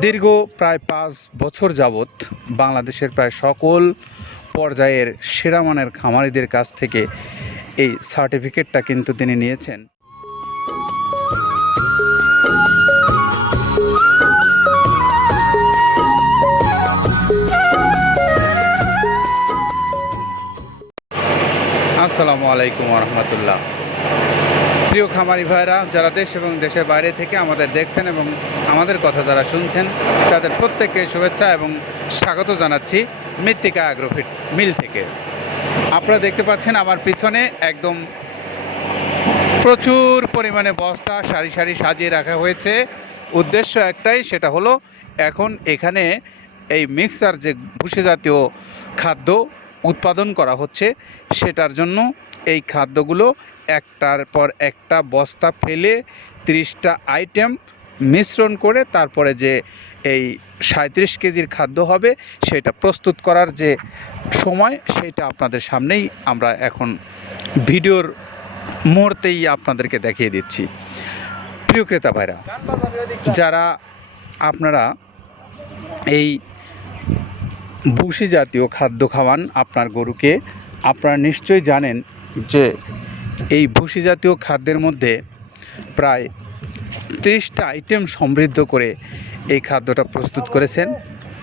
দীর্ঘ প্রায় পাঁচ বছর যাবৎ বাংলাদেশের প্রায় সকল পর্যায়ের সেরা মানের খামারিদের কাছ থেকে এই সার্টিফিকেটটা কিন্তু তিনি নিয়েছেন। আসসালামু আলাইকুম রহমতুল্লাহ। প্রিয় খামারি ভাইরা, যারা দেশ এবং দেশের বাইরে থেকে আমাদের দেখছেন এবং আমাদের কথা যারা শুনছেন, তাদের প্রত্যেককে শুভেচ্ছা এবং স্বাগত জানাচ্ছি মৃত্তিকা অ্যাগ্রোফিট মিল থেকে। আপনারা দেখতে পাচ্ছেন আমার পিছনে একদম প্রচুর পরিমাণে বস্তা, সারি সারি সাজিয়ে রাখা হয়েছে। উদ্দেশ্য একটাই, সেটা হলো এখন এখানে এই মিক্সার যে ভুসে জাতীয় খাদ্য উৎপাদন করা হচ্ছে, সেটার জন্য এই খাদ্যগুলো একটার পর একটা বস্তা ফেলে তিরিশটা আইটেম মিশ্রণ করে তারপরে যে এই সাঁত্রিশ কেজির খাদ্য হবে, সেটা প্রস্তুত করার যে সময়, সেটা আপনাদের সামনেই আমরা এখন ভিডিওর মুহূর্তেই আপনাদেরকে দেখিয়ে দিচ্ছি। প্রিয় ক্রেতা ভাইরা, যারা আপনারা এই ভুসি জাতীয় খাদ্য খাওয়ান আপনার গরুকে, আপনারা নিশ্চয়ই জানেন যে এই ভুসি জাতীয় খাদ্যের মধ্যে প্রায় ত্রিশটা আইটেম সমৃদ্ধ করে এই খাদ্যটা প্রস্তুত করেছেন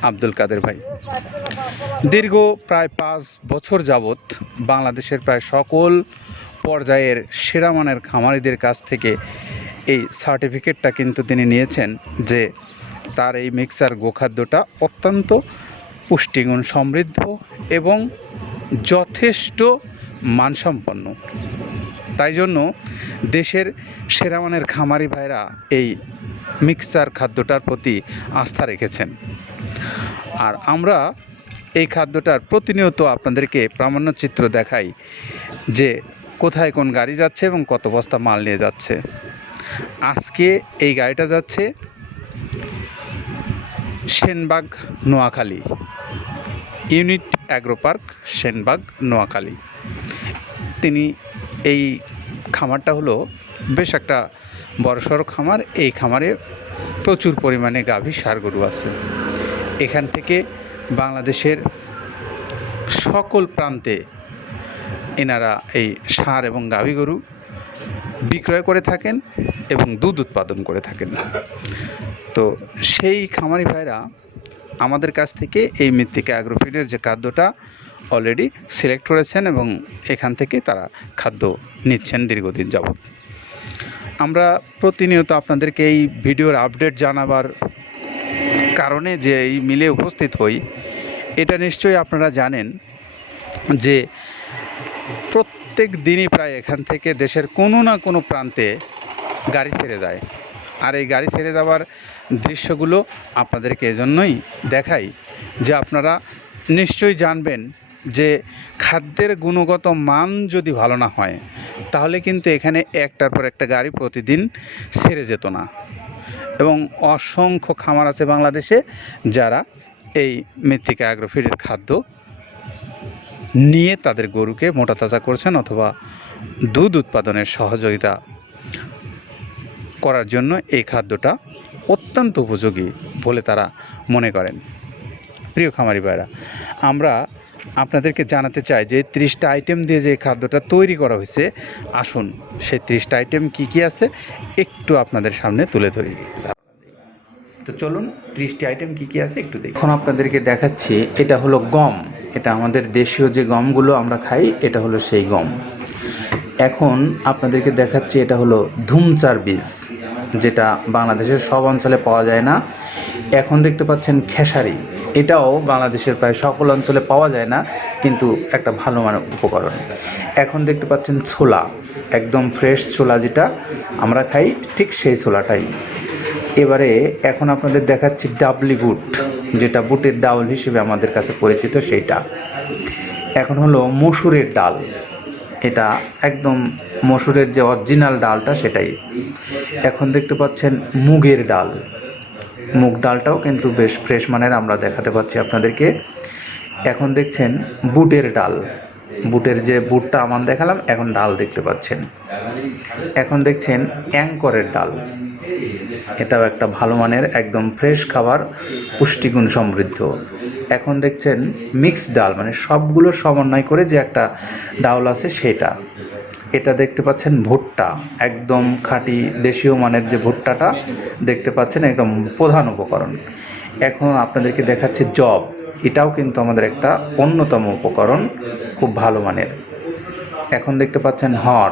আব্দুল কাদের ভাই। দীর্ঘ প্রায় পাঁচ বছর যাবৎ বাংলাদেশের প্রায় সকল পর্যায়ের সেরা মানের খামারিদের কাছ থেকে এই সার্টিফিকেটটা কিন্তু তিনি নিয়েছেন যে তার এই মিক্সার গোখাদ্যটা অত্যন্ত পুষ্টিগুণ সমৃদ্ধ এবং যথেষ্ট মানসম্পন্ন। তাই জন্য দেশের সেরা মানের খামারি ভাইরা এই মিক্সচার খাদ্যটার প্রতি আস্থা রেখেছেন। আর আমরা এই খাদ্যটার প্রতিনিয়ত আপনাদেরকে প্রামাণ্য চিত্র দেখাই যে কোথায় কোন গাড়ি যাচ্ছে এবং কত বস্তা মাল নিয়ে যাচ্ছে। আজকে এই গাড়িটা যাচ্ছে Senbagh, Noakhali. Unit agro park, Senbagh, Noakhali. তিনি এই খামারটা হলো বেশ একটা বড়সড় খামার। এই খামারে প্রচুর পরিমাণে গাভী, সার গরু আছে। এখান থেকে বাংলাদেশের সকল প্রান্তে এনারা এই সার এবং গাভী গরু বিক্রয় করে থাকেন এবং দুধ উৎপাদন করে থাকেন। তো সেই খামারি ভাইরা আমাদের কাছ থেকে এই মৃত্তিকা অ্যাগ্রোফিডের যে খাদ্যটা অলরেডি সিলেক্ট করেছেন এবং এখান থেকে তারা খাদ্য নিচ্ছেন দীর্ঘদিন যাবৎ। আমরা প্রতিনিয়ত আপনাদেরকে এই ভিডিওর আপডেট জানাবার কারণে যে এই মিলে উপস্থিত হই, এটা নিশ্চয়ই আপনারা জানেন যে প্রত্যেক দিনই প্রায় এখান থেকে দেশের কোনো না কোনো প্রান্তে গাড়ি ছেড়ে দেয়। আর এই গাড়ি ছেড়ে দেওয়ার দৃশ্যগুলো আপনাদেরকে এজন্যই দেখাই যে আপনারা নিশ্চয়ই জানবেন যে খাদ্যের গুণগত মান যদি ভালো না হয়, তাহলে কিন্তু এখানে একটার পর একটা গাড়ি প্রতিদিন ছেড়ে যেত না। এবং অসংখ্য খামার আছে বাংলাদেশে যারা এই মৃত্তিকা অ্যাগ্রোফিডের খাদ্য নিয়ে তাদের গরুকে মোটা তাজা করছেন অথবা দুধ উৎপাদনের সহযোগিতা করার জন্য এই খাদ্যটা অত্যন্ত উপযোগী বলে তারা মনে করেন। প্রিয় খামারি ভাইরা আমরা আপনাদেরকে জানাতে চাই যে ত্রিশটা আইটেম দিয়ে যে খাদ্যটা তৈরি করা হয়েছে, আসুন সেই ত্রিশটা আইটেম কি কি আছে একটু আপনাদের সামনে তুলে ধরি। তো চলুন, ত্রিশটি আইটেম কি কি আছে একটু দেখি। এখন আপনাদেরকে দেখাচ্ছি, এটা হলো গম। এটা আমাদের দেশীয় যে গমগুলো আমরা খাই, এটা হলো সেই গম। এখন আপনাদেরকে দেখাচ্ছি, এটা হলো ধুমচার বীজ। যেটা বাংলাদেশের সব অঞ্চলে পাওয়া যায় না। এখন দেখতে পাচ্ছেন খেসারি। এটাও বাংলাদেশের প্রায় সকল অঞ্চলে পাওয়া যায় না, কিন্তু একটা ভালো মানের উপকরণ। এখন দেখতে পাচ্ছেন ছোলা, একদম ফ্রেশ ছোলা যেটা আমরা খাই ঠিক সেই ছোলাটাই। এবারে এখন আপনাদের দেখাচ্ছি ডাবলি বুট, যেটা বুটের ডাউল হিসেবে আমাদের কাছে পরিচিত সেইটা। এখন হলো মসুরের ডাল। এটা একদম মসুরের যে অরিজিনাল ডালটা সেটাই। এখন দেখতে পাচ্ছেন মুগের ডাল। মুগ ডালটাও কিন্তু বেশ ফ্রেশ মানের, আমরা দেখাতে পাচ্ছি আপনাদেরকে। এখন দেখছেন বুটের ডাল। বুটের যে বুটটা আমার দেখালাম, এখন ডাল দেখতে পাচ্ছেন। এখন দেখছেন অ্যাঙ্করের ডাল। এটাও একটা ভালো মানের, একদম ফ্রেশ খাবার, পুষ্টিগুণ সমৃদ্ধ। এখন দেখছেন মিক্সড ডাল মানে সবগুলো সমন্বয় করে যে একটা ডাউল আছে সেটা। এটা দেখতে পাচ্ছেন ভুট্টা, একদম খাঁটি দেশীয় মানের যে ভুট্টাটা দেখতে পাচ্ছেন, একদম প্রধান উপকরণ। এখন আপনাদেরকে দেখাচ্ছি জব, এটাও কিন্তু আমাদের একটা অন্যতম উপকরণ, খুব ভালো মানের। এখন দেখতে পাচ্ছেন হর,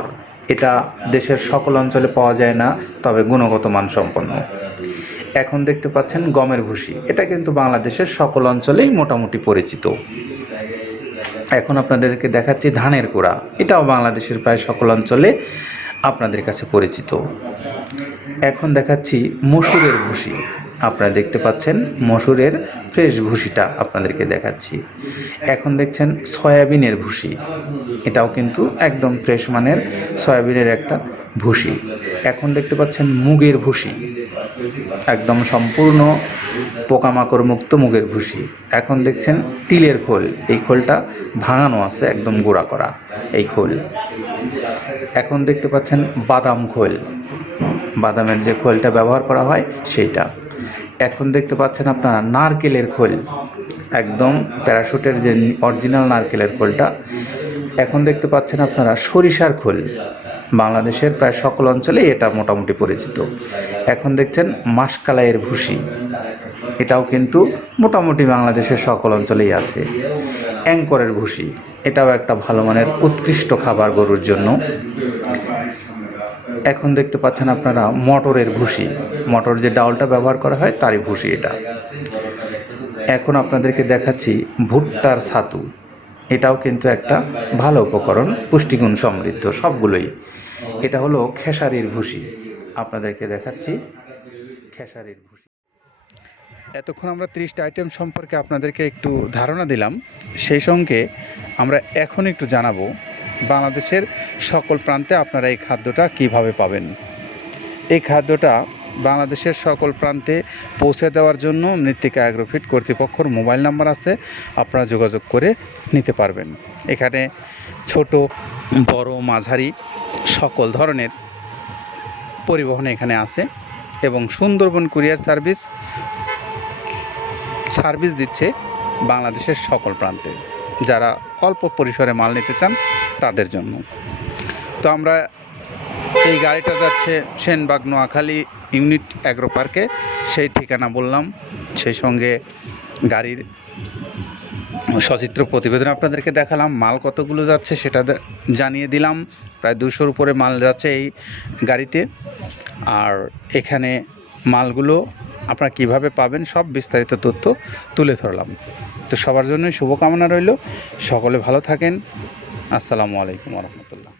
এটা দেশের সকল অঞ্চলে পাওয়া যায় না, তবে গুণগত মান সম্পন্ন এখন দেখতে পাচ্ছেন গমের ভুসি। এটা কিন্তু বাংলাদেশের সকল অঞ্চলেই মোটামুটি পরিচিত। এখন আপনাদেরকে দেখাচ্ছি ধানের কোড়া এটাও বাংলাদেশের প্রায় সকল অঞ্চলে আপনাদের কাছে পরিচিত। এখন দেখাচ্ছি মসুরের ভুসি। আপনারা দেখতে পাচ্ছেন মসুরের ফ্রেশ ভুসিটা আপনাদেরকে দেখাচ্ছি। এখন দেখছেন সয়াবিনের ভুসি। এটাও কিন্তু একদম ফ্রেশ মানের সয়াবিনের একটা ভুসি। এখন দেখতে পাচ্ছেন মুগের ভুসি। একদম সম্পূর্ণ পোকামাকড় মুক্ত মুগের ভুসি। এখন দেখছেন তিলের খোল। এই খোলটা ভাঙানো আছে, একদম গুঁড়া করা এই খোল। এখন দেখতে পাচ্ছেন বাদাম খোল। বাদামের যে খোলটা ব্যবহার করা হয়, সেইটা। এখন দেখতে পাচ্ছেন আপনারা নারকেলের খোল। একদম প্যারাশুটের যে অরিজিনাল নারকেলের খোলটা। এখন দেখতে পাচ্ছেন আপনারা সরিষার খোল। বাংলাদেশের প্রায় সকল অঞ্চলেই এটা মোটামুটি পরিচিত। এখন দেখছেন মাসকালাইয়ের ভুসি। এটাও কিন্তু মোটামুটি বাংলাদেশের সকল অঞ্চলেই আছে। অ্যাঙ্করের ভুসি, এটাও একটা ভালো মানের উৎকৃষ্ট খাবার গরুর জন্য। এখন দেখতে পাচ্ছেন আপনারা মটরের ভুসি। মটর যে ডাউলটা ব্যবহার করা হয়, তারই ভুসি এটা। এখন আপনাদেরকে দেখাচ্ছি ভুট্টার ছাতু। এটাও কিন্তু একটা ভালো উপকরণ, পুষ্টিগুণ সমৃদ্ধ, সবগুলোই। এটা হলো খেসারির ভুসি। আপনাদেরকে দেখাচ্ছি খেসারির ভুসি। এতক্ষণ আমরা ত্রিশটা আইটেম সম্পর্কে আপনাদেরকে একটু ধারণা দিলাম। সেই সঙ্গে আমরা এখন একটু জানাব বাংলাদেশের সকল প্রান্তে আপনারা এই খাদ্যটা কীভাবে পাবেন। এই খাদ্যটা বাংলাদেশের সকল প্রান্তে পৌঁছে দেওয়ার জন্য মৃত্তিকা অ্যাগ্রোফিট কর্তৃপক্ষর মোবাইল নাম্বার আছে, আপনারা যোগাযোগ করে নিতে পারবেন। এখানে ছোট, বড়, মাঝারি সকল ধরনের পরিবহন এখানে আছে এবং সুন্দরবন কুরিয়ার সার্ভিস সার্ভিস দিচ্ছে বাংলাদেশের সকল প্রান্তে। যারা অল্প পরিসরে মাল নিতে চান তাদের জন্য। তো আমরা এই গাড়িটা যাচ্ছে সেনবাগ নোয়াখালী ইউনিট অ্যাগ্রো পার্কে। সেই ঠিকানা বললাম। সেই সঙ্গে গাড়ির সচিত্র প্রতিবেদন আপনাদেরকে দেখালাম। মাল কতগুলো যাচ্ছে সেটা জানিয়ে দিলাম। প্রায় দুশোর উপরে মাল যাচ্ছে এই গাড়িতে। আর এখানে মালগুলো আপনারা কীভাবে পাবেন সব বিস্তারিত তথ্য তুলে ধরলাম। তো সবার জন্যই শুভকামনা রইল। সকলে ভালো থাকেন। আসসালামু আলাইকুম রহমতুল্লাহ।